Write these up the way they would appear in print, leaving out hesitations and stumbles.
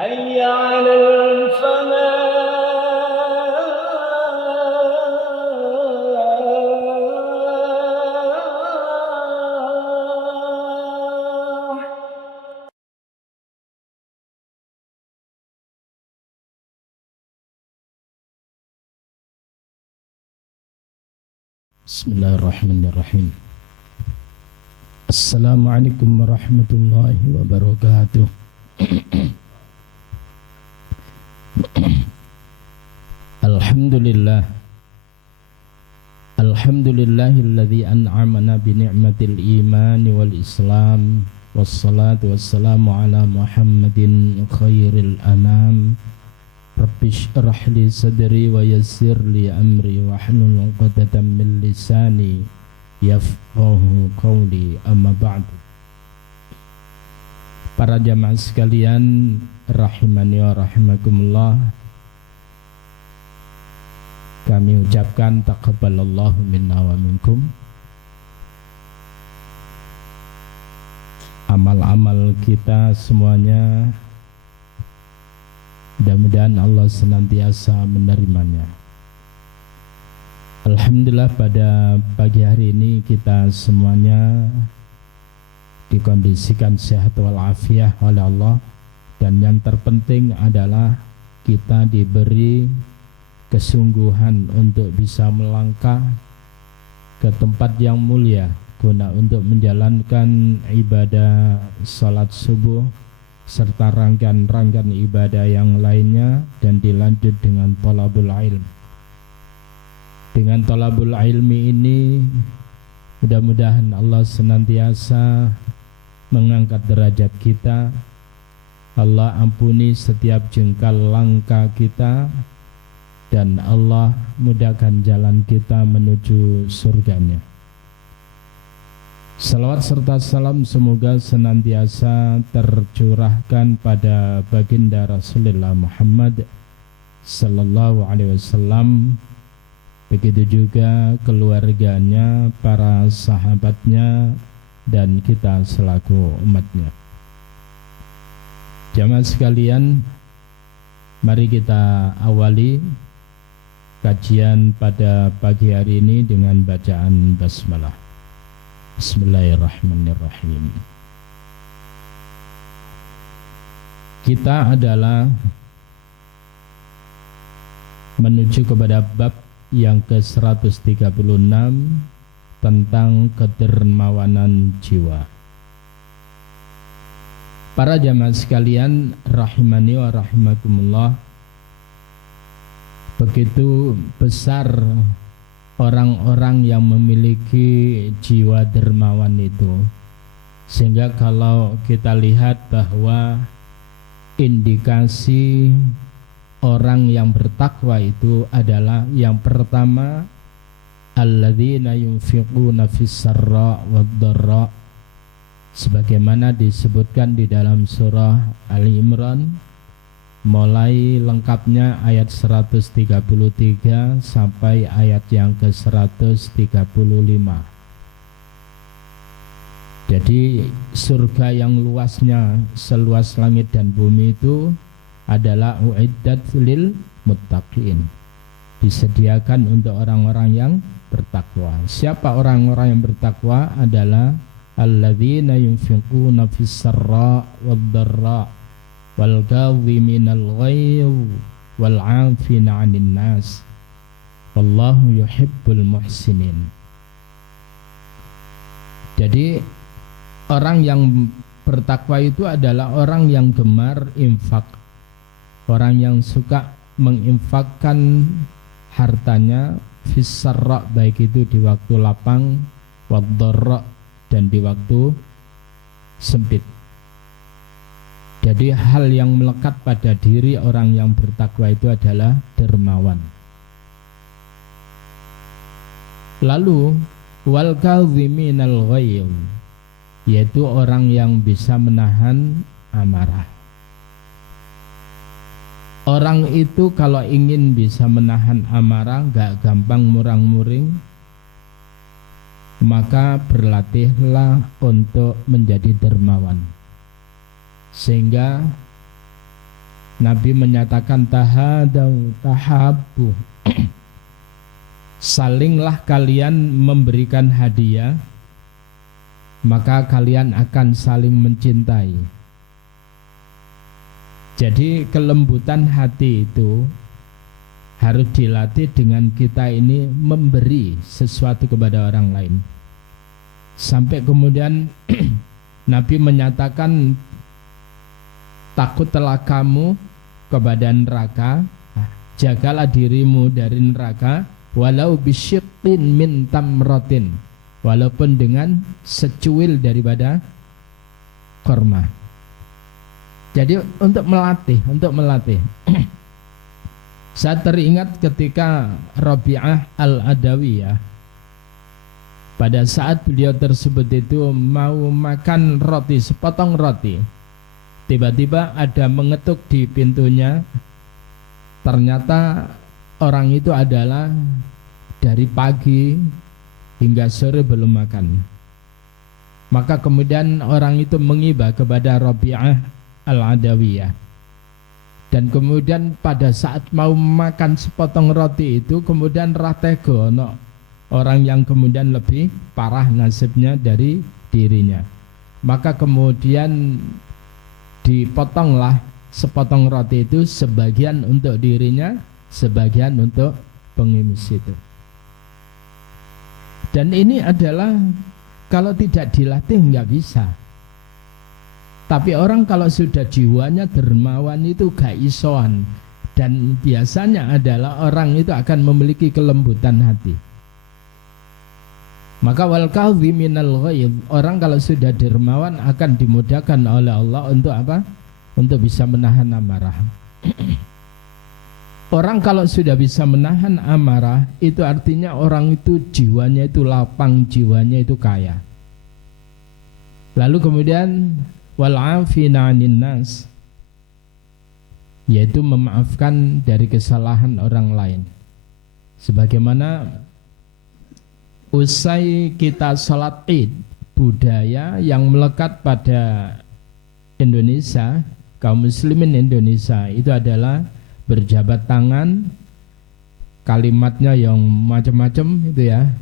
حي على الفلاح. Bismillahirrahmanirrahim. Assalamualaikum warahmatullahi wabarakatuh. Alhamdulillah. Alhamdulillahilladzi an'amana bi ni'matil iman wal islam. Wassalatu wassalamu ala Muhammadin khairil anam. Rabbi shrah li sadri wa yassir li amri wahlul 'uqdatam min lisani yafqahu qawli, amma ba'du. Para jamaah sekalian rahimani wa rahimakumullah, kami ucapkan taqabbalallahu minna wa minkum. Amal-amal kita semuanya mudah-mudahan Allah senantiasa menerimanya. Alhamdulillah, pada pagi hari ini kita semuanya dikondisikan sehat walafiat oleh Allah, dan yang terpenting adalah kita diberi kesungguhan untuk bisa melangkah ke tempat yang mulia guna untuk menjalankan ibadah salat subuh serta rangkaian-rangkaian ibadah yang lainnya, dan dilanjut dengan thalabul ilm. Dengan thalabul ilmi ini mudah-mudahan Allah senantiasa mengangkat derajat kita. Allah ampuni setiap jengkal langkah kita, dan Allah mudahkan jalan kita menuju surganya. Salawat serta salam semoga senantiasa tercurahkan pada baginda Rasulullah Muhammad sallallahu alaihi wasallam, begitu juga keluarganya, para sahabatnya, dan kita selaku umatnya. Jamaah sekalian, mari kita awali kajian pada pagi hari ini dengan bacaan basmalah. Bismillahirrahmanirrahim. Kita adalah menuju kepada bab yang ke-136 tentang kedermawanan jiwa. Para jamaah sekalian rahimani wa rahimakumullah, begitu besar orang-orang yang memiliki jiwa dermawan itu, sehingga kalau kita lihat bahwa indikasi orang yang bertakwa itu adalah yang pertama, alladzina yunfiquna fis sarra wad dharra, sebagaimana disebutkan di dalam surah Ali Imran mulai lengkapnya ayat 133 sampai ayat yang ke-135. Jadi surga yang luasnya seluas langit dan bumi itu adalah uiddat lil muttaqin, disediakan untuk orang-orang yang bertakwa. Siapa orang-orang yang bertakwa? Adalah alladzina yunfiquna fis sarra wad dharra wal kadhiminal ghayz wal 'afina 'anil nas wallahu yuhibbul muhsinin. Jadi orang yang bertakwa itu adalah orang yang gemar infak, orang yang suka menginfakkan hartanya fis sarra, baik itu di waktu lapang, wad dharra, dan di waktu sempit. Jadi hal yang melekat pada diri orang yang bertakwa itu adalah dermawan. Lalu wal kadhiminal ghayz, yaitu orang yang bisa menahan amarah. Orang itu kalau ingin bisa menahan amarah, gak gampang murang-muring, maka berlatihlah untuk menjadi dermawan, sehingga Nabi menyatakan tahadau tahabbu. Salinglah kalian memberikan hadiah, maka kalian akan saling mencintai. Jadi kelembutan hati itu harus dilatih dengan kita ini memberi sesuatu kepada orang lain. Sampai kemudian Nabi menyatakan, takutlah kamu kepada neraka, jagalah dirimu dari neraka, walau bisyiqqin min tamratin, walaupun dengan secuil daripada kurma. Jadi untuk melatih. Saya teringat ketika Rabi'ah Al-Adawiyah, pada saat beliau tersebut itu mau makan roti, sepotong roti, tiba-tiba ada mengetuk di pintunya. Ternyata orang itu adalah dari pagi hingga sore belum makan. Maka kemudian orang itu mengiba kepada Rabi'ah Al-Adawiyah. Dan kemudian pada saat mau makan sepotong roti itu, kemudian ratego orang yang kemudian lebih parah nasibnya dari dirinya. Maka kemudian dipotonglah sepotong roti itu, sebagian untuk dirinya, sebagian untuk pengemis itu. Dan ini adalah kalau tidak dilatih nggak bisa. Tapi orang kalau sudah jiwanya dermawan itu gak isoan. Dan biasanya adalah orang itu akan memiliki kelembutan hati. Maka wal kadhiminal ghaidh, orang kalau sudah dermawan akan dimudahkan oleh Allah untuk apa? Untuk bisa menahan amarah. Orang kalau sudah bisa menahan amarah, itu artinya orang itu jiwanya itu lapang, jiwanya itu kaya. Lalu kemudian wal 'afina 'anil nas, yaitu memaafkan dari kesalahan orang lain. Sebagaimana usai kita sholat Id, budaya yang melekat pada Indonesia, kaum muslimin Indonesia itu adalah berjabat tangan, kalimatnya yang macam-macam itu ya,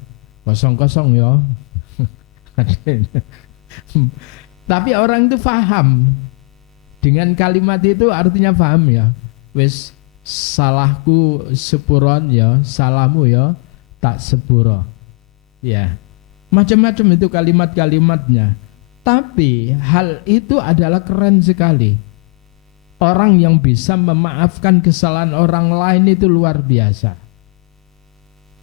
kosong-kosong ya. Tapi orang itu paham dengan kalimat itu, artinya paham ya. Wis salahku sepuron ya, salahmu ya tak sepuro. Ya, macam-macam itu kalimat-kalimatnya. Tapi hal itu adalah keren sekali. Orang yang bisa memaafkan kesalahan orang lain itu luar biasa.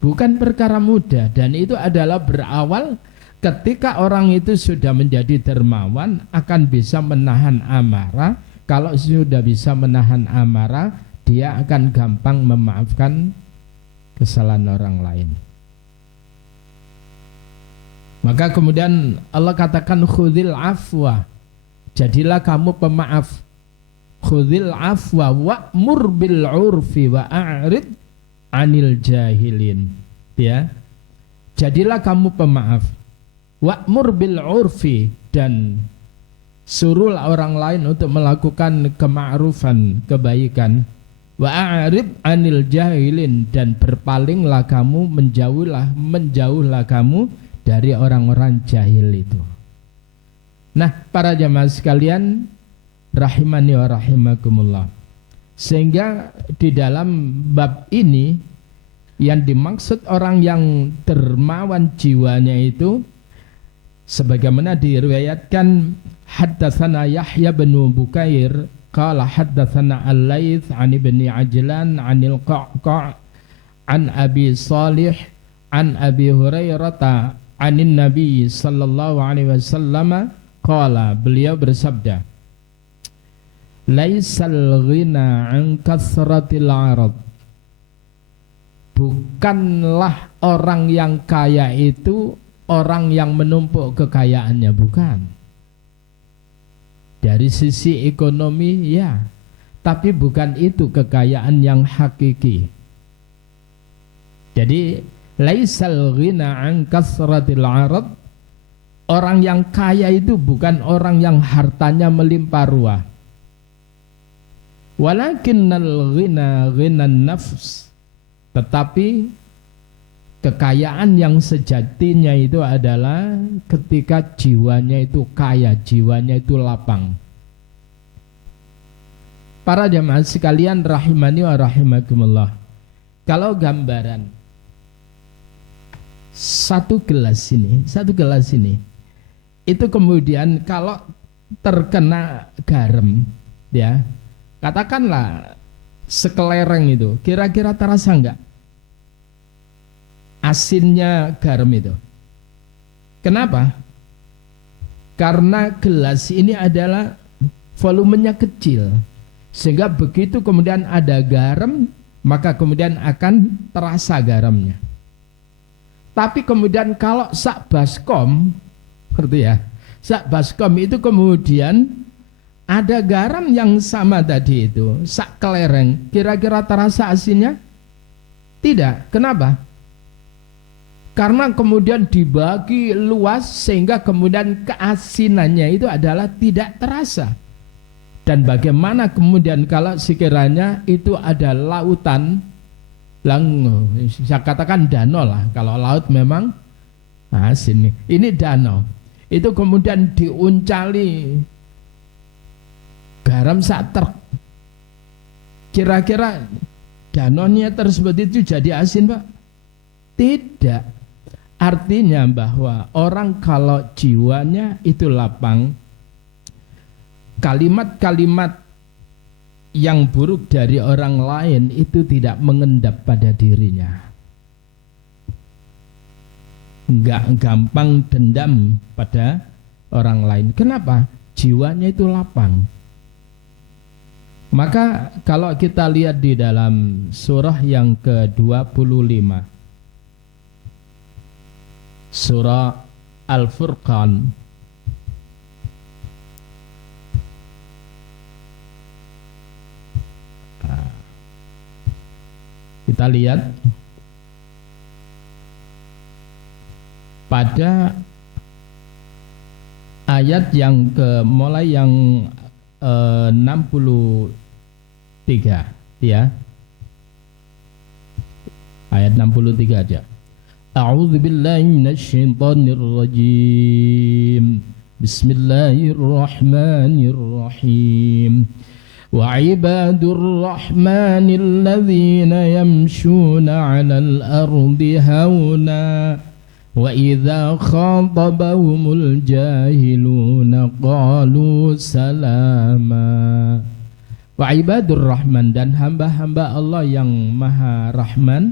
Bukan perkara mudah, dan itu adalah berawal ketika orang itu sudah menjadi dermawan, akan bisa menahan amarah. Kalau sudah bisa menahan amarah, dia akan gampang memaafkan kesalahan orang lain. Maka kemudian Allah katakan khudhil afwa, jadilah kamu pemaaf. Khudhil afwa wa'mur bil 'urfi wa a'rid 'anil jahilin. Ya. Jadilah kamu pemaaf. Wa'mur bil 'urfi, dan suruhlah orang lain untuk melakukan kema'rufan, kebaikan. Wa a'rid 'anil jahilin, dan berpalinglah kamu, menjauhlah kamu dari orang-orang jahil itu. Nah, para jamaah sekalian rahimani wa rahimakumullah, sehingga di dalam bab ini yang dimaksud orang yang dermawan jiwanya itu, sebagaimana diriwayatkan, haddatsana Yahya bin Bukair qala haddatsana Al-Laits an Ibni Ajlan anil Qa'qa' an Abi Salih an Abi Hurairah anin Nabi sallallahu alaihi wasallam qala, beliau bersabda, laisal ghina an kasratil 'arad, bukanlah orang yang kaya itu orang yang menumpuk kekayaannya, bukan. Dari sisi ekonomi ya, tapi bukan itu kekayaan yang hakiki. Jadi laisal ghina an kasratil 'arad, orang yang kaya itu bukan orang yang hartanya melimpah ruah. Walakinnal ghina ghinan nafs, tetapi kekayaan yang sejatinya itu adalah ketika jiwanya itu kaya, jiwanya itu lapang. Para jamaah sekalian rahimani wa rahimakumullah, kalau gambaran satu gelas ini itu kemudian kalau terkena garam, ya katakanlah sekelereng itu, kira-kira terasa enggak asinnya garam itu? Kenapa? Karena gelas ini adalah volumenya kecil, sehingga begitu kemudian ada garam, maka kemudian akan terasa garamnya. Tapi kemudian kalau sak baskom, seperti ya, sak baskom itu kemudian ada garam yang sama tadi itu, sak kelereng, kira-kira terasa asinnya? Tidak. Kenapa? Karena kemudian dibagi luas sehingga kemudian keasinannya itu adalah tidak terasa. Dan bagaimana kemudian kalau sekiranya itu ada lautan, saya katakan danau lah, kalau laut memang asin. Ini danau, itu kemudian diuncali garam sak truk, kira-kira danaunya tersebut itu jadi asin, Pak? Tidak. Artinya bahwa orang kalau jiwanya itu lapang, kalimat-kalimat yang buruk dari orang lain itu tidak mengendap pada dirinya. Enggak gampang dendam pada orang lain. Kenapa? Jiwanya itu lapang. Maka kalau kita lihat di dalam surah yang ke-25, surah Al-Furqan, kita lihat pada ayat yang mulai yang 63 ya, ayat 63 aja. A'udzu billahi minasyaitonir rajim. Bismillahirrahmanirrahim. Wa ibadur rahmanil ladzina yamshuna 'alal ardi hauna wa idza khatabahumul jahiluna qalu salama. Wa ibadur rahman, dan hamba-hamba Allah yang maha rahman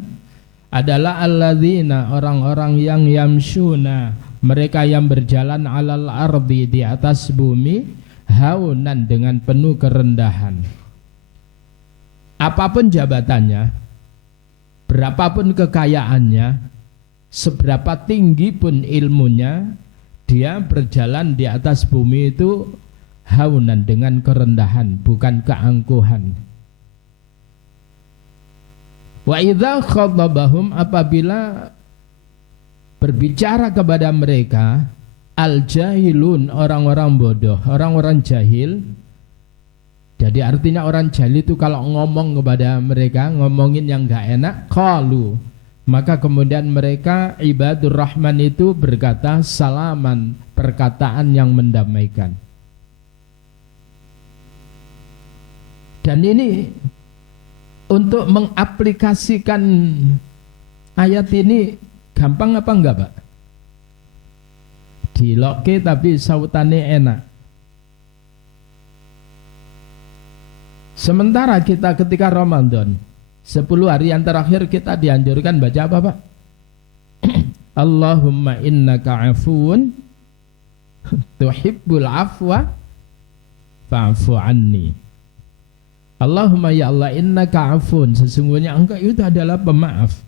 adalah alladzina, orang-orang yang yamshuna, mereka yang berjalan alal ardi, di atas bumi, haunan, dengan penuh kerendahan. Apapun jabatannya, berapapun kekayaannya, seberapa tinggi pun ilmunya, dia berjalan di atas bumi itu haunan, dengan kerendahan, bukan keangkuhan. Wa idza khatabahum, apabila berbicara kepada mereka, al-jahilun, orang-orang bodoh, orang-orang jahil. Jadi artinya orang jahil itu kalau ngomong kepada mereka, ngomongin yang enggak enak, qalu, maka kemudian mereka ibadur rahman itu berkata salaman, perkataan yang mendamaikan. Dan ini untuk mengaplikasikan ayat ini gampang apa enggak, Pak? Dilokke tapi sautannya enak. Sementara kita ketika Ramadan 10 hari yang terakhir kita dianjurkan baca apa, Pak? Allahumma innaka afuun tuhibbul afwa fa'fu anni. Allahumma ya Allah innaka afun, sesungguhnya engkau itu adalah pemaaf.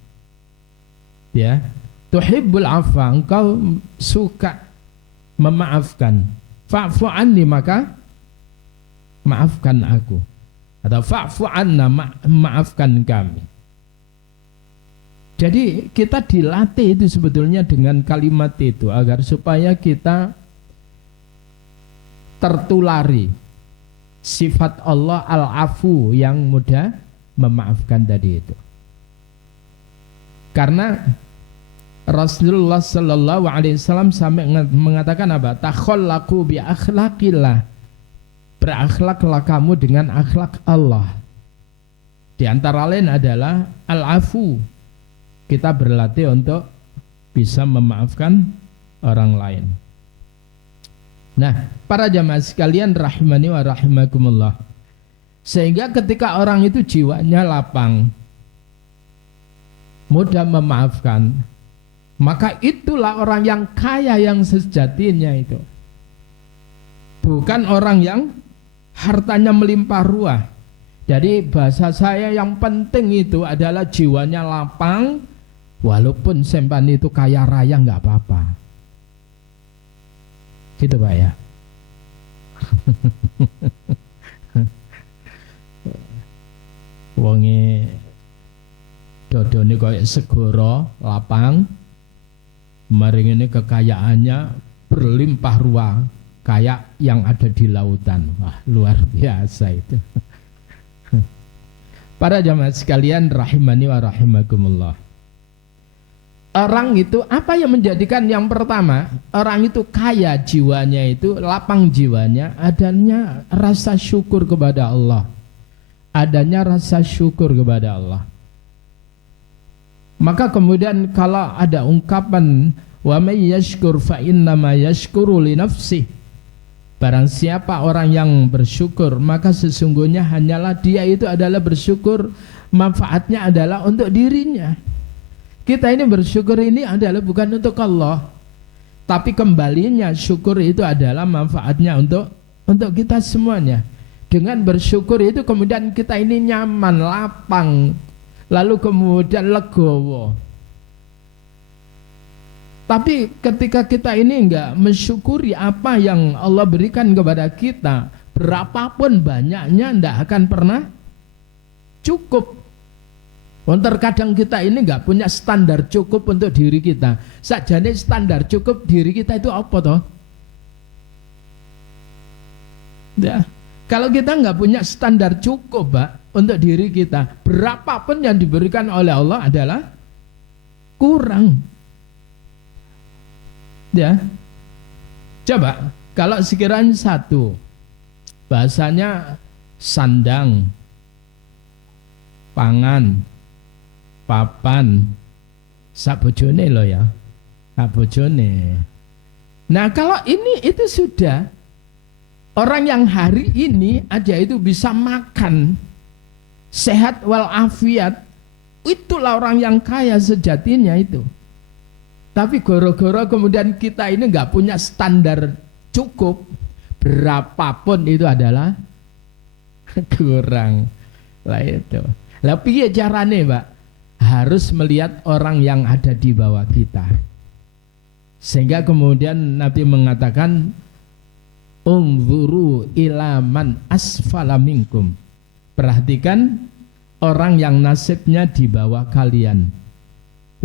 Ya, tuhibbul afwa, engkau suka memaafkan. Fa'fu anni, maka maafkan aku. Atau fa'fu anna, maafkan kami. Jadi kita dilatih itu sebetulnya dengan kalimat itu agar supaya kita tertulari sifat Allah al-afu yang mudah memaafkan tadi itu. Karena Rasulullah sallallahu alaihi wasallam sampai mengatakan apa? Takhallaqu bi akhlaqillah. Berakhlaklah kamu dengan akhlak Allah. Di antara lain adalah al-afu. Kita berlatih untuk bisa memaafkan orang lain. Nah, para jamaah sekalian rahimani wa rahimakumullah. Sehingga ketika orang itu jiwanya lapang, mudah memaafkan, maka itulah orang yang kaya yang sejatinya itu. Bukan orang yang hartanya melimpah ruah. Jadi bahasa saya yang penting itu adalah jiwanya lapang, walaupun sempan itu kaya raya nggak apa-apa. Gitu Pak ya. Wonge dodone koyo segoro lapang, maring ini kekayaannya berlimpah ruah kayak yang ada di lautan. Wah, luar biasa itu. Para jamaah sekalian rahimani wa rahimakumullah. Orang itu apa yang menjadikan yang pertama orang itu kaya jiwanya itu, lapang jiwanya, adanya rasa syukur kepada Allah. Adanya rasa syukur kepada Allah. Maka kemudian kalau ada ungkapan wa may yashkur fa innama yashkuru li nafsihi. Barang siapa orang yang bersyukur, maka sesungguhnya hanyalah dia itu adalah bersyukur, manfaatnya adalah untuk dirinya. Kita ini bersyukur ini adalah bukan untuk Allah, tapi kembalinya syukur itu adalah manfaatnya untuk kita semuanya. Dengan bersyukur itu kemudian kita ini nyaman, lapang, lalu kemudian legowo. Tapi ketika kita ini enggak mensyukuri apa yang Allah berikan kepada kita, berapapun banyaknya enggak akan pernah cukup. Terkadang kita ini enggak punya standar cukup untuk diri kita. Sakjane standar cukup diri kita itu apa toh? Ya. Kalau kita enggak punya standar cukup, Pak, untuk diri kita, berapapun yang diberikan oleh Allah adalah kurang. Ya, coba kalau sekiranya satu, bahasanya sandang, pangan, papan, sabojone loh ya, sabojone. Nah kalau ini itu sudah orang yang hari ini aja itu bisa makan sehat walafiat, itulah orang yang kaya sejatinya itu. Tapi goro-goro kemudian kita ini nggak punya standar cukup, berapapun itu adalah kurang. Lah itu. Lah piye carane, Pak? Harus melihat orang yang ada di bawah kita. Sehingga kemudian Nabi mengatakan unzuru ila man asfala minkum. Perhatikan orang yang nasibnya di bawah kalian.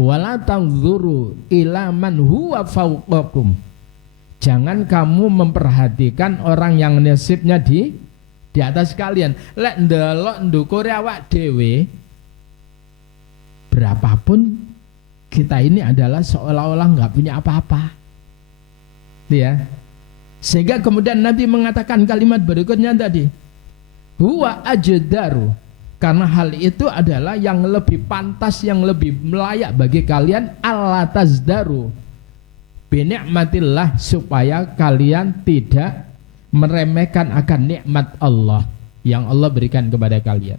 Wala tanzuru ila man huwa fawqakum. Jangan kamu memperhatikan orang yang nasibnya di atas kalian. Lek ndelok ndukure awak dhewe, berapapun kita ini adalah seolah-olah nggak punya apa-apa. Ya. Sehingga kemudian Nabi mengatakan kalimat berikutnya tadi, huwa ajdaru. Karena hal itu adalah yang lebih pantas, yang lebih layak bagi kalian alla tazdaru bi ni'matillah, supaya kalian tidak meremehkan akan nikmat Allah yang Allah berikan kepada kalian.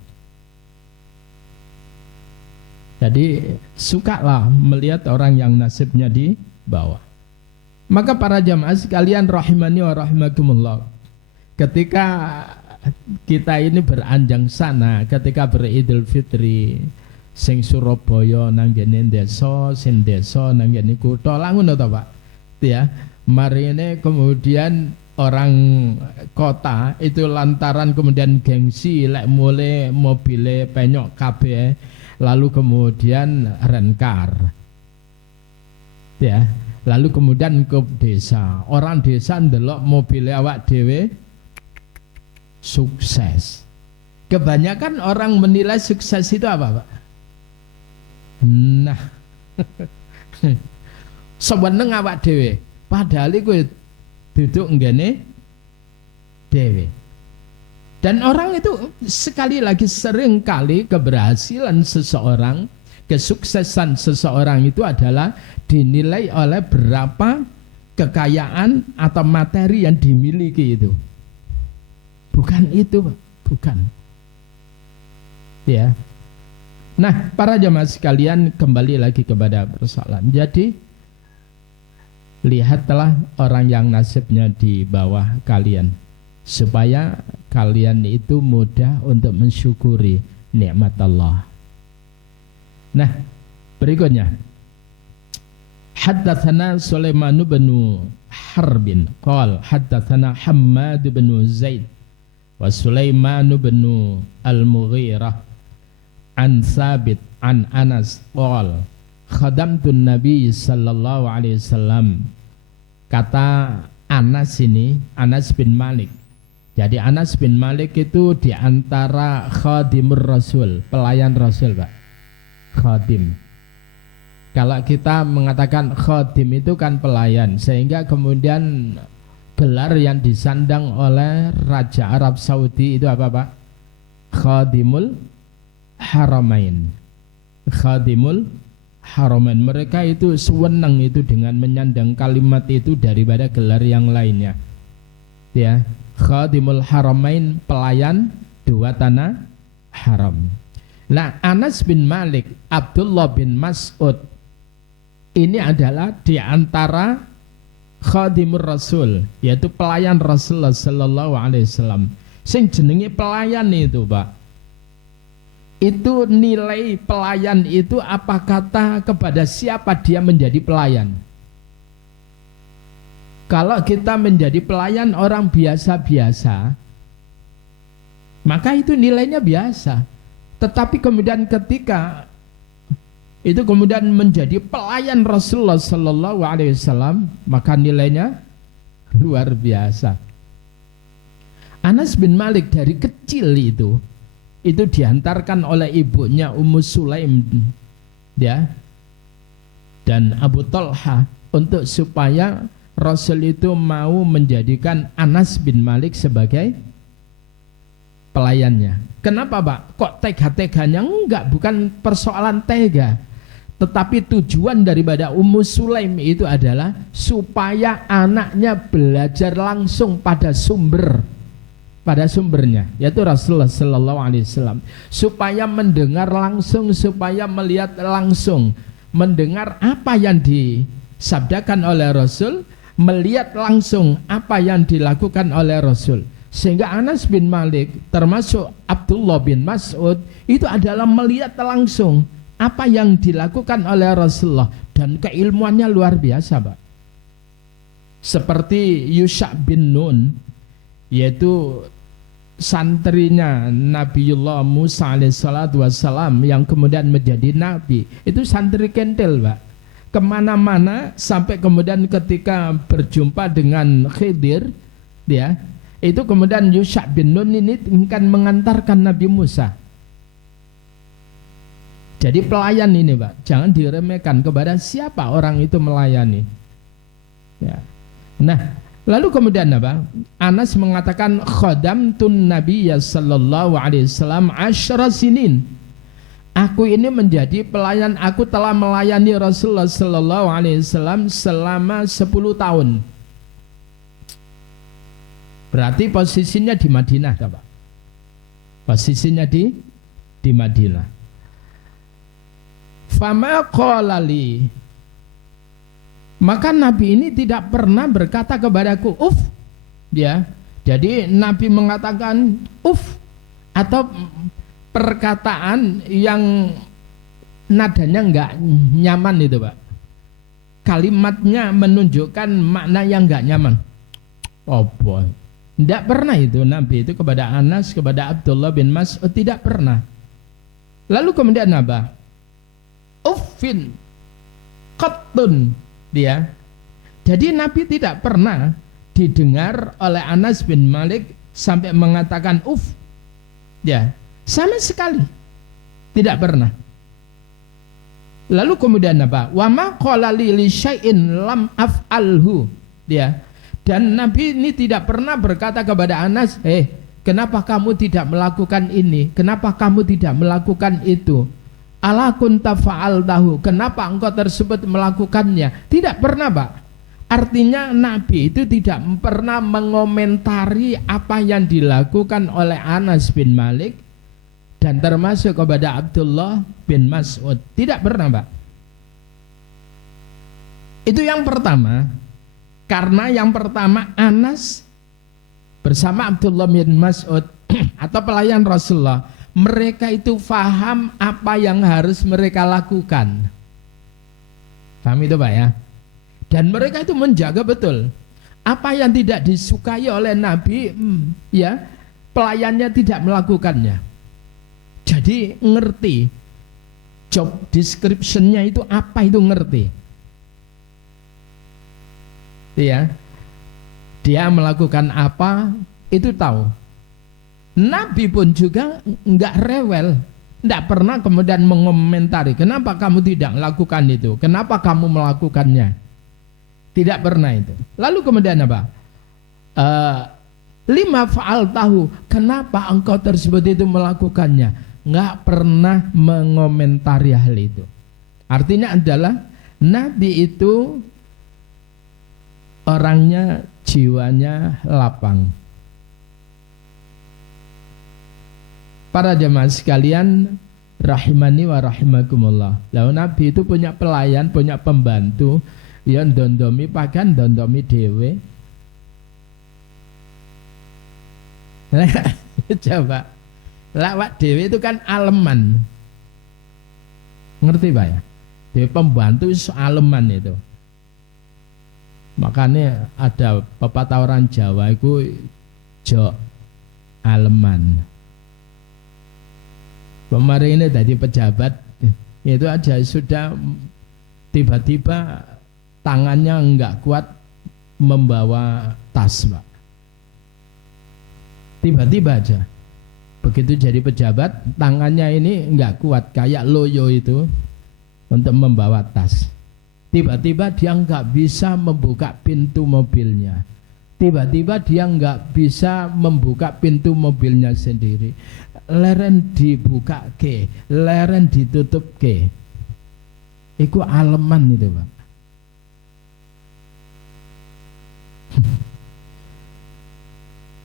Jadi sukalah melihat orang yang nasibnya di bawah. Maka para jamaah sekalian rahimani wa rahimakumullah, ketika kita ini beranjang sana, ketika beridul fitri, sing Surabaya nang ngene desa, sing desa nang ngene kutha, lha ngono to Pak. Ya, mari ini kemudian orang kota itu lantaran kemudian gengsi lek mulai mobile penyok kabeh, lalu kemudian rencar. Ya, lalu kemudian ke desa, orang desa ndelok mobile awak dhewe sukses. Kebanyakan orang menilai sukses itu apa, Pak? Nah, seweneng awak dhewe, padahal iku duduk nggene dhewe. Dan orang itu sekali lagi sering kali keberhasilan seseorang, kesuksesan seseorang itu adalah dinilai oleh berapa kekayaan atau materi yang dimiliki itu. Bukan itu, Pak. Bukan. Ya. Nah, para jemaah sekalian, kembali lagi kepada persoalan. Jadi, lihatlah orang yang nasibnya di bawah kalian, supaya kalian itu mudah untuk mensyukuri nikmat Allah. Nah, berikutnya, haddatsana Sulaiman bin Harbin qala haddatsana Hammad bin Zaid wa Sulaiman bin Al-Mughirah an Thabit an Anas qala khadamtu Nabi sallallahu alaihi wasallam. Kata Anas ini, Anas bin Malik. Jadi Anas bin Malik itu diantara khadimur Rasul, pelayan Rasul, Pak. Khadim. Kalau kita mengatakan khadim itu kan pelayan, sehingga kemudian gelar yang disandang oleh Raja Arab Saudi itu apa, Pak? Khadimul Haramain. Khadimul Haramain. Mereka itu sewenang itu dengan menyandang kalimat itu daripada gelar yang lainnya. Ya, Khadimul Haramain, pelayan dua tanah haram. Nah, Anas bin Malik, Abdullah bin Mas'ud ini adalah di antara khadimur Rasul, yaitu pelayan Rasulullah sallallahu alaihi wasallam. Sing jenenge pelayan itu, Pak. Itu nilai pelayan itu apa kata kepada siapa dia menjadi pelayan. Kalau kita menjadi pelayan orang biasa-biasa, maka itu nilainya biasa. Tetapi kemudian ketika itu kemudian menjadi pelayan Rasulullah sallallahu alaihi wasallam, maka nilainya luar biasa. Anas bin Malik dari kecil itu diantarkan oleh ibunya Ummu Sulaim, ya, dan Abu Talha untuk supaya Rasul itu mau menjadikan Anas bin Malik sebagai pelayannya. Kenapa, Pak? Kok tega-teganya? Enggak, bukan persoalan tega. Tetapi tujuan daripada Ummu Sulaim itu adalah supaya anaknya belajar langsung pada sumbernya, yaitu Rasulullah sallallahu alaihi wasallam, supaya mendengar langsung, supaya melihat langsung, mendengar apa yang disabdakan oleh Rasul, melihat langsung apa yang dilakukan oleh Rasul. Sehingga Anas bin Malik termasuk Abdullah bin Mas'ud itu adalah melihat langsung apa yang dilakukan oleh Rasulullah, dan keilmuannya luar biasa, Pak. Seperti Yusha bin Nun, yaitu santrinya Nabiullah Musa alaihissalatu wassalam yang kemudian menjadi nabi. Itu santri kentil, Pak. Kemana-mana sampai kemudian ketika berjumpa dengan Khidir, dia itu kemudian Yusha bin Nun ini akan mengantarkan Nabi Musa. Jadi pelayan ini, Pak, jangan diremehkan. Kepada siapa orang itu melayani, ya. Nah, lalu kemudian apa? Anas mengatakan khadamtun Nabiyya sallallahu alaihi wasallam 10 sinin. Aku ini menjadi pelayan, aku telah melayani Rasulullah sallallahu alaihi wasallam selama 10 tahun. Berarti posisinya di Madinah, Pak. Posisinya di Madinah. Fama qala li, maka Nabi ini tidak pernah berkata kepadaku uf, ya. Jadi Nabi mengatakan uf atau perkataan yang nadanya enggak nyaman itu, Pak. Kalimatnya menunjukkan makna yang enggak nyaman. Oh boy. Tidak pernah itu Nabi itu kepada Anas, kepada Abdullah bin Mas'ud, tidak pernah. Lalu kemudian apa? Uffin qattun, dia. Jadi Nabi tidak pernah didengar oleh Anas bin Malik sampai mengatakan ya, sama sekali tidak pernah. Lalu kemudian apa? Wa ma qala li syai'in lam af'alhu. Ya. Dan Nabi ini tidak pernah berkata kepada Anas, kenapa kamu tidak melakukan ini? Kenapa kamu tidak melakukan itu? Ala kunta fa'altahu. Kenapa engkau tersebut melakukannya? Tidak pernah, Pak. Artinya Nabi itu tidak pernah mengomentari apa yang dilakukan oleh Anas bin Malik dan termasuk kepada Abdullah bin Mas'ud. Tidak pernah, Pak. Itu yang pertama. Karena yang pertama Anas bersama Abdullah bin Mas'ud atau pelayan Rasulullah, mereka itu faham apa yang harus mereka lakukan. Paham itu, Pak, ya? Dan mereka itu menjaga betul. Apa yang tidak disukai oleh Nabi, ya, pelayannya tidak melakukannya. Jadi ngerti job description-nya itu apa, itu ngerti. Ya, dia melakukan apa itu tahu. Nabi pun juga enggak rewel, enggak pernah kemudian mengomentari kenapa kamu tidak melakukan itu, kenapa kamu melakukannya. Tidak pernah itu. Lalu kemudian apa? Lima fa'al tahu, kenapa engkau tersebut itu melakukannya. Nggak pernah mengomentari hal itu. Artinya adalah Nabi itu orangnya, jiwanya lapang. Para jemaah sekalian rahimani wa rahimakumullah. Lalu Nabi itu punya pelayan, punya pembantu, yang dondomi pakan, dondomi dewe. Coba lawak dewe itu kan aleman. Ngerti, Pak, ya? Dewe pembantu itu aleman itu. Makanya ada pepatah orang Jawa itu jok aleman. Kemarin ini tadi pejabat itu aja sudah tiba-tiba tangannya enggak kuat membawa tas, Pak. Tiba-tiba aja. Begitu jadi pejabat, tangannya ini enggak kuat kayak loyo itu untuk membawa tas. Tiba-tiba dia enggak bisa membuka pintu mobilnya. Tiba-tiba dia enggak bisa membuka pintu mobilnya sendiri. Leren dibuka ke, leren ditutup ke. Iku aleman itu, Pak.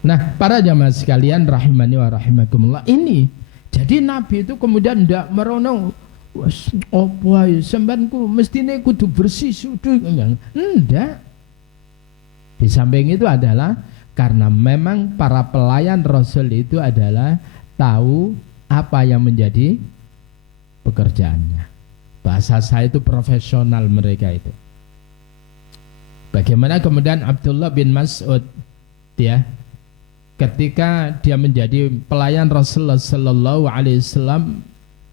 Nah, para jamaah sekalian rahimani wa rahimakumullah, ini jadi Nabi itu kemudian ndak merono wes opo ae sampeanku mestine kudu bersih sudu enggak. Di samping itu adalah karena memang para pelayan Rasul itu adalah tahu apa yang menjadi pekerjaannya. Bahasa saya itu profesional mereka itu. Bagaimana kemudian Abdullah bin Mas'ud, ya, ketika dia menjadi pelayan Rasulullah Sallallahu Alaihi Wasallam,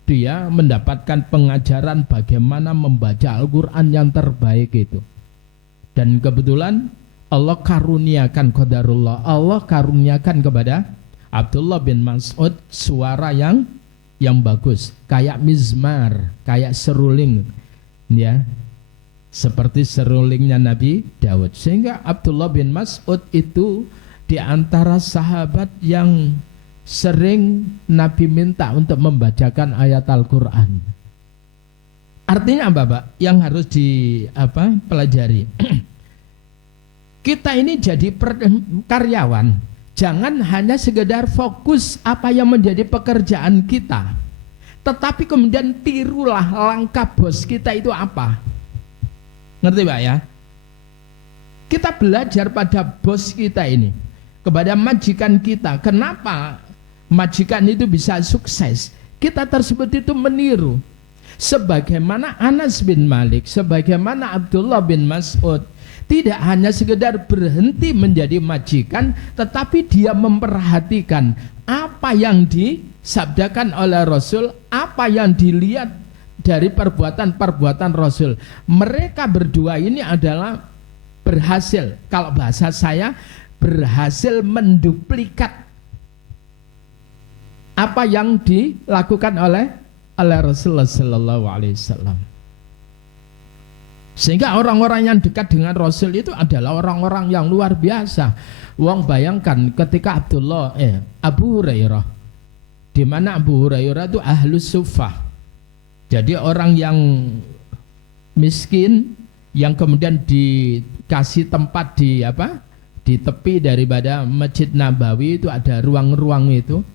dia mendapatkan pengajaran bagaimana membaca Al-Quran yang terbaik itu. Dan kebetulan Allah karuniakan qadarullah, Allah karuniakan kepada Abdullah bin Mas'ud suara yang bagus, kayak mizmar, kayak seruling, ya, seperti serulingnya Nabi Daud. Sehingga Abdullah bin Mas'ud itu di antara sahabat yang sering Nabi minta untuk membacakan ayat Al-Quran. Artinya apa, Pak? Yang harus pelajari. Kita ini jadi karyawan, jangan hanya sekedar fokus apa yang menjadi pekerjaan kita, tetapi kemudian tirulah langkah bos kita itu apa. Ngerti, Pak, ya? Kita belajar pada bos kita ini, kepada majikan kita. Kenapa majikan itu bisa sukses? Kita tersebut itu meniru. Sebagaimana Anas bin Malik, sebagaimana Abdullah bin Mas'ud, tidak hanya sekedar berhenti menjadi majikan, tetapi dia memperhatikan apa yang disabdakan oleh Rasul, apa yang dilihat dari perbuatan-perbuatan Rasul. Mereka berdua ini adalah berhasil, kalau bahasa saya, berhasil menduplikat apa yang dilakukan oleh Rasulullah sallallahu alaihi wasallam. Sehingga orang-orang yang dekat dengan Rasul itu adalah orang-orang yang luar biasa. Wong bayangkan ketika Abu Hurairah, di mana Abu Hurairah itu ahlus suffah. Jadi orang yang miskin yang kemudian dikasih tempat di tepi daripada Masjid Nabawi itu ada ruang-ruang itu.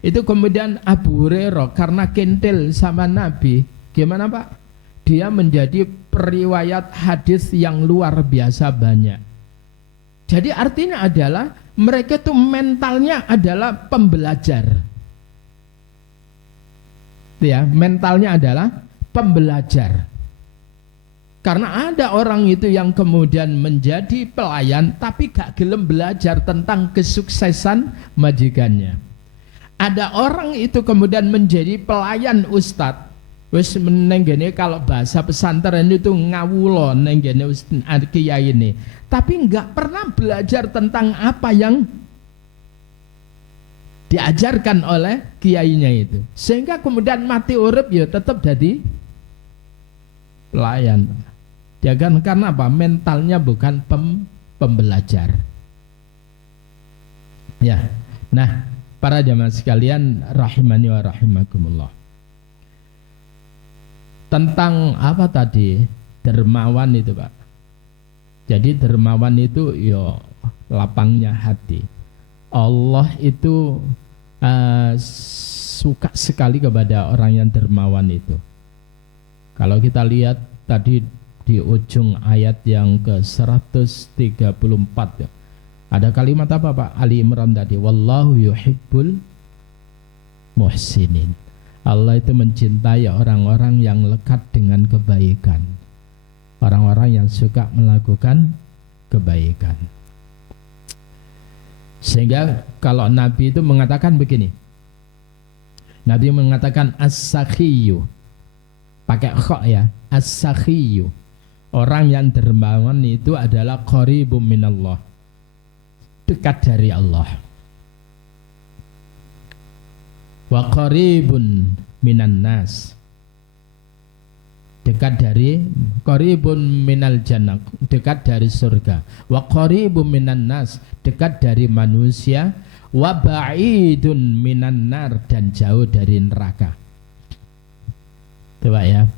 Itu kemudian Abu Hurairah karena kentil sama Nabi, gimana Pak? Dia menjadi periwayat hadis yang luar biasa banyak. Jadi artinya adalah mereka itu mentalnya adalah pembelajar. Ya, mentalnya adalah pembelajar. Karena ada orang itu yang kemudian menjadi pelayan tapi gak gelem belajar tentang kesuksesan majikannya. Ada orang itu kemudian menjadi pelayan ustadz. Wis nenggene kalau bahasa pesantren itu ngawulo nenggene kiai ini. Tapi enggak pernah belajar tentang apa yang diajarkan oleh kiainya itu. Sehingga kemudian mati urip ya tetap jadi pelayan. Ya kan karena apa? Mentalnya bukan pembelajar. Ya. Nah, para jamaah sekalian rahimani wa rahimakumullah. Tentang apa tadi? Dermawan itu Pak. Jadi dermawan itu yo lapangnya hati. Allah itu suka sekali kepada orang yang dermawan itu. Kalau kita lihat tadi di ujung ayat yang ke-134 ya, ada kalimat apa Pak? Ali Imran tadi, wallahu yuhibbul muhsinin. Allah itu mencintai orang-orang yang lekat dengan kebaikan, orang-orang yang suka melakukan kebaikan. Sehingga kalau Nabi itu mengatakan begini, Nabi mengatakan as-sakhiyu, pakai kha ya, as-sakhiyu, orang yang dermawan itu adalah qaribum minallah, dekat dari Allah. Wa qaribun minan nas, dekat dari qaribun minal jannah, dekat dari surga. Wa qaribun minan nas, dekat dari manusia. Wa ba'idun minan nar, dan jauh dari neraka. Coba ya.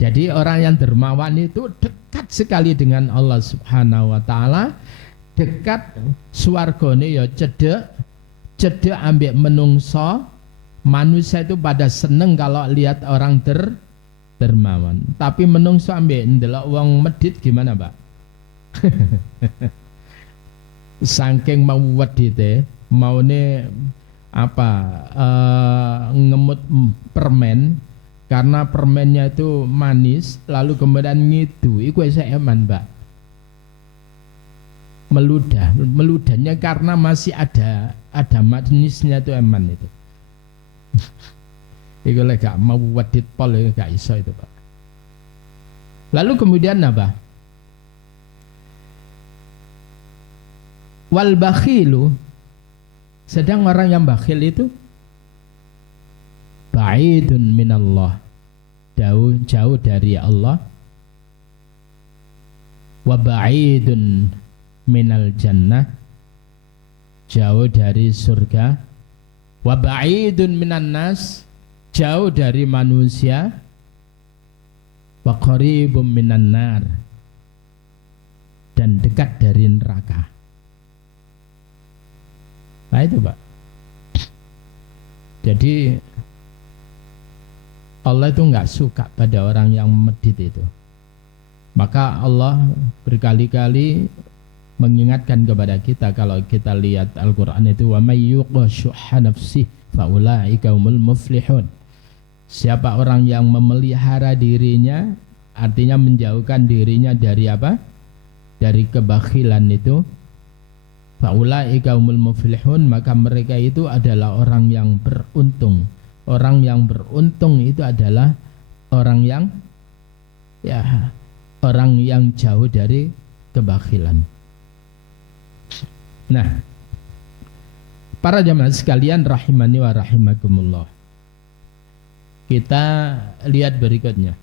Jadi orang yang dermawan itu dekat sekali dengan Allah Subhanahu wa taala, dekat swargane ya cedek ambek menungso. Manusia itu pada seneng kalau lihat orang dermawan. Tapi menungso ambek ndelok wong medit gimana, Pak? Saking mau wedite, maune ngemut permen, karena permennya itu manis, lalu kemudian ngidu, iku wis eman, Mbak. Meludahnya karena masih ada manisnya itu eman itu. Iku lek gak mau wedit pol gak iso itu, Pak. Lalu kemudian apa? Wal bakhilu, sedang orang yang bakhil itu ba'idun minallah, jauh dari Allah. Wa ba'idun minal jannah, jauh dari surga. Wa ba'idun minan nas, jauh dari manusia. Wa qaribum minan nar, dan dekat dari neraka. Nah itu, Pak. Jadi Allah itu enggak suka pada orang yang medit itu. Maka Allah berkali-kali mengingatkan kepada kita, kalau kita lihat Al-Quran itu, wa may yuqa syuhha nafsihi fa ulaika humul muflihun. Siapa orang yang memelihara dirinya, artinya menjauhkan dirinya dari apa? Dari kebakhilan itu, fa ulaika humul muflihun, maka mereka itu adalah orang yang beruntung. Orang yang beruntung itu adalah orang yang jauh dari kebakhilan. Nah, para jamaah sekalian rahimani wa rahimakumullah. Kita lihat berikutnya.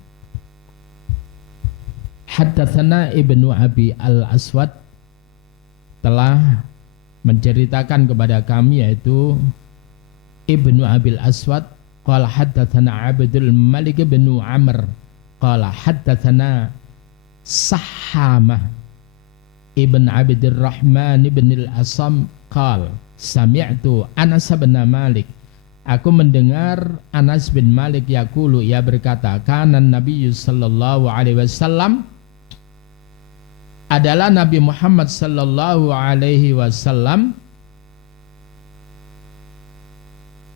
Haddatsana Ibnu Abi Al-Aswad telah menceritakan kepada kami, yaitu Ibnu Abi Al-Aswad qala haddatsana Abdul Malik bin Amr qala haddatsana Sahhamah Ibn Abdurrahman ibn al-Asam qal sami'tu Anas bin Malik, aku mendengar Anas bin Malik yaqulu, ia berkata, kana Nabi sallallahu alaihi wasallam, adalah Nabi Muhammad sallallahu alaihi wasallam,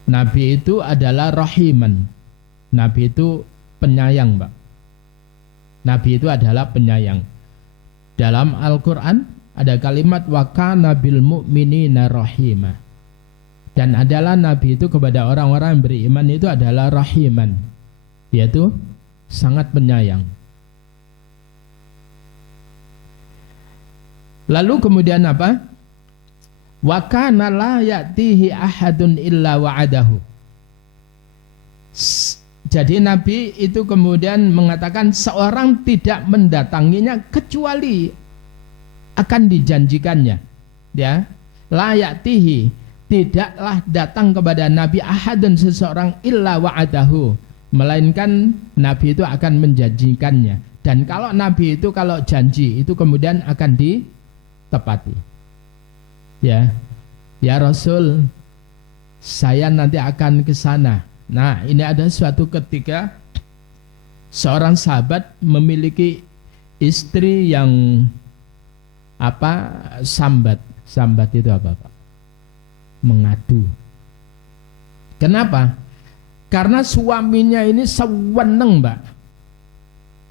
Nabi itu adalah rahiman, Nabi itu penyayang, Pak. Nabi itu adalah penyayang. Dalam Al-Quran ada kalimat wa kana bil mu'minina rahimah, dan adalah Nabi itu kepada orang-orang yang beriman itu adalah rahiman, yaitu sangat penyayang. Lalu kemudian apa? Wa kana la ya'tihi ahadun illa wa'adahu. Jadi Nabi itu kemudian mengatakan seorang tidak mendatanginya kecuali akan dijanjikannya. Ya, la ya'tihi, tidaklah datang kepada Nabi ahadun seseorang illa wa'adahu, melainkan Nabi itu akan menjanjikannya. Dan kalau Nabi itu kalau janji itu kemudian akan ditepati. Ya, ya Rasul, saya nanti akan ke sana. Nah, ini ada suatu ketika seorang sahabat memiliki istri yang sambat. Sambat itu apa, Pak? Mengadu. Kenapa? Karena suaminya ini seweneng, Mbak.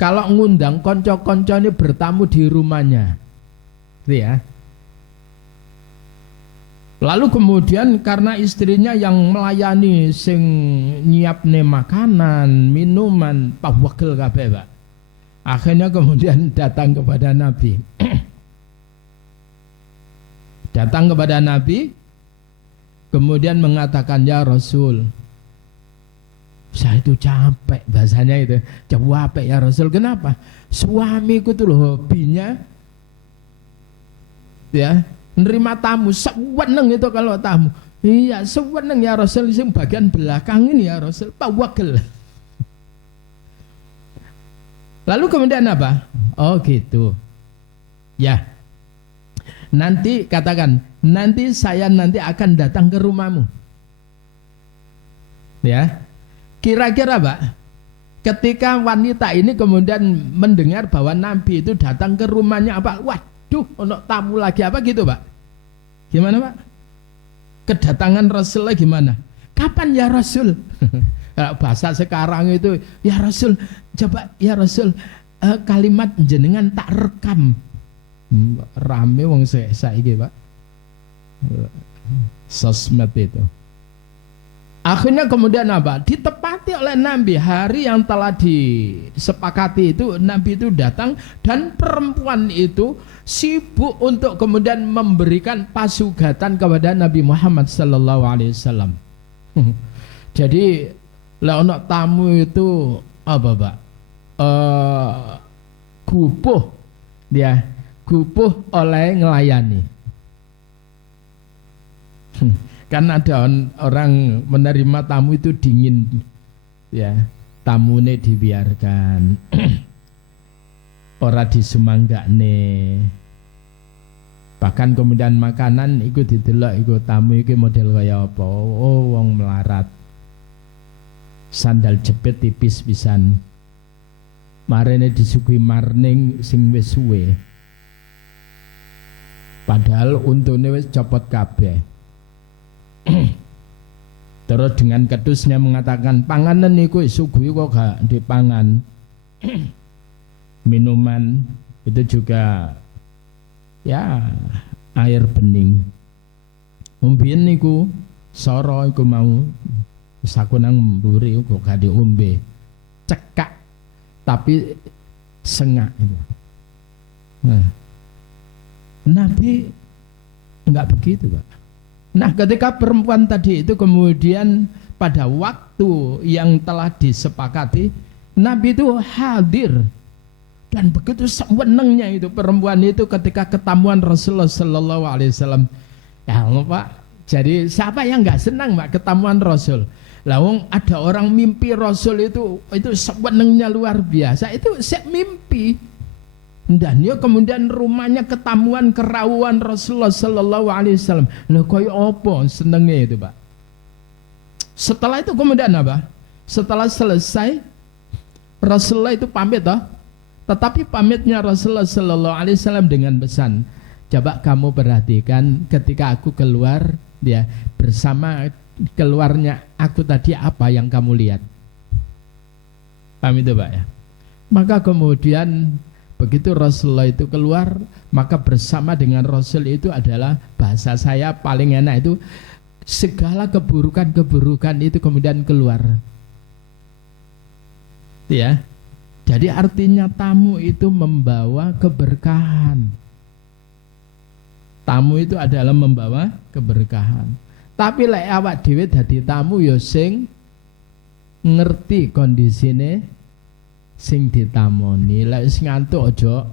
Kalau ngundang konco-konco ini bertamu di rumahnya. Gitu ya. Lalu kemudian karena istrinya yang melayani, sing nyiapne makanan, minuman, pawegel kabeh, Pak. Akhirnya kemudian datang kepada Nabi. Datang kepada Nabi, kemudian mengatakan, ya Rasul, saya itu capek, bahasanya itu, capek ya Rasul. Kenapa? Suamiku tuh loh hobinya, ya, nerima tamu, seweneng itu kalau tamu. Iya, seweneng ya Rasul, sing bagian belakang ini ya Rasul, pawegel. Lalu kemudian apa? Oh gitu. Ya. Nanti katakan, nanti saya akan datang ke rumahmu. Ya. Kira-kira, Pak, ketika wanita ini kemudian mendengar bahwa Nabi itu datang ke rumahnya, apa? Waduh, untuk tamu lagi apa gitu, Pak? Gimana, Pak? Kedatangan Rasulullah gimana? Kapan ya Rasul? Bahasa sekarang itu, ya Rasul, coba ya Rasul, kalimat jenengan tak rekam. Rame wong saiki, Pak. Sosmed itu. Akhirnya kemudian apa? Ditepati oleh Nabi, hari yang telah disepakati itu Nabi itu datang, dan perempuan itu sibuk untuk kemudian memberikan pasugatan kepada Nabi Muhammad sallallahu alaihi wasallam. Jadi lah ono tamu itu apa, Pak? Gupuh dia, gupuh oleh ngelayani. Kan ada orang menerima tamu itu dingin, ya, tamune dibiarkan, ora disemanggakne. Bahkan kemudian makanan iku didelok iku tamu iki model kaya apa? Oh, wong melarat, sandal jepit tipis pisan, marene disuguhi marning sing wis suwe, padahal untune wis copot kabeh. Terus dengan kedusnya mengatakan, panganan niku suguhi kok gak dipangan. Minuman itu juga ya air bening. Umbien niku soro iku mau saku nang mburi kok gak diombe. Cekak tapi sengak itu. Nah, Nabi Enggak begitu, Pak. Nah, ketika perempuan tadi itu kemudian pada waktu yang telah disepakati, Nabi itu hadir. Dan begitu senengnya itu perempuan itu ketika ketemuan Rasulullah Sallallahu Alaihi Wasallam. Ya Allah, Pak. Jadi siapa yang nggak senang, Pak, ketemuan Rasul? Lawang ada orang mimpi Rasul itu senengnya luar biasa. Itu saya mimpi. Dan dia kemudian rumahnya ketemuan kerawuan Rasulullah Sallallahu Alaihi Wasallam. Loh, koyo apa senengnya itu, Pak? Setelah itu kemudian apa? Setelah selesai Rasulullah itu pamit, toh. Tetapi pamitnya Rasulullah Sallallahu Alaihi Wasallam dengan pesan. Coba kamu perhatikan ketika aku keluar, dia bersama keluarnya aku tadi apa yang kamu lihat? Paham itu, Pak, ya? Maka kemudian begitu Rasulullah itu keluar, maka bersama dengan Rasul itu adalah bahasa saya paling enak itu segala keburukan-keburukan itu kemudian keluar. Ya. Jadi artinya tamu itu membawa keberkahan. Tamu itu adalah membawa keberkahan. Tapi lek awak dhewe dadi tamu ya sing ngerti kondisine sing ditamoni. Lek wis ngantuk aja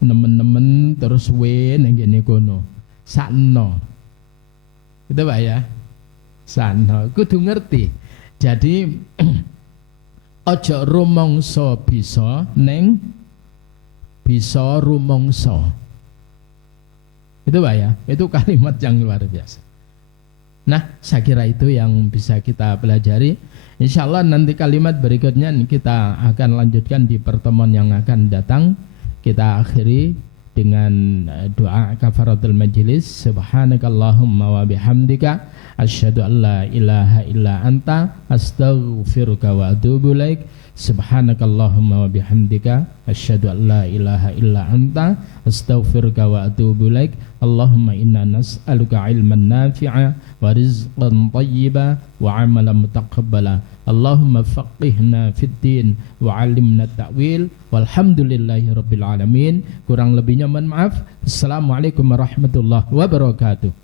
nemen-nemen terus we nang kene kono. Sakno. Gitu, Pak, ya. Sakno kudu ngerti. Jadi aja rumangsa bisa ning bisa rumangsa. Itu, Pak, ya. Itu kalimat yang luar biasa. Nah, saya kira itu yang bisa kita pelajari. Insya Allah nanti kalimat berikutnya kita akan lanjutkan di pertemuan yang akan datang. Kita akhiri dengan doa kafaratul majlis. Subhanakallahumma wa bihamdika asyhadu an la ilaha illa anta astaghfiruka wa atubu ilaik. Subhanakallahumma wa bihamdika asyhadu an la ilaha illa anta astaghfiruka wa atubu ilaik. Allahumma inna nas'aluka ilman nafi'a wa rizqan thayyiba wa amalan mutaqabbala. Allahumma faqihna fid din wa 'allimna ta'wil walhamdulillahi rabbil alamin. Kurang lebihnya mohon maaf. Assalamualaikum warahmatullahi wabarakatuh.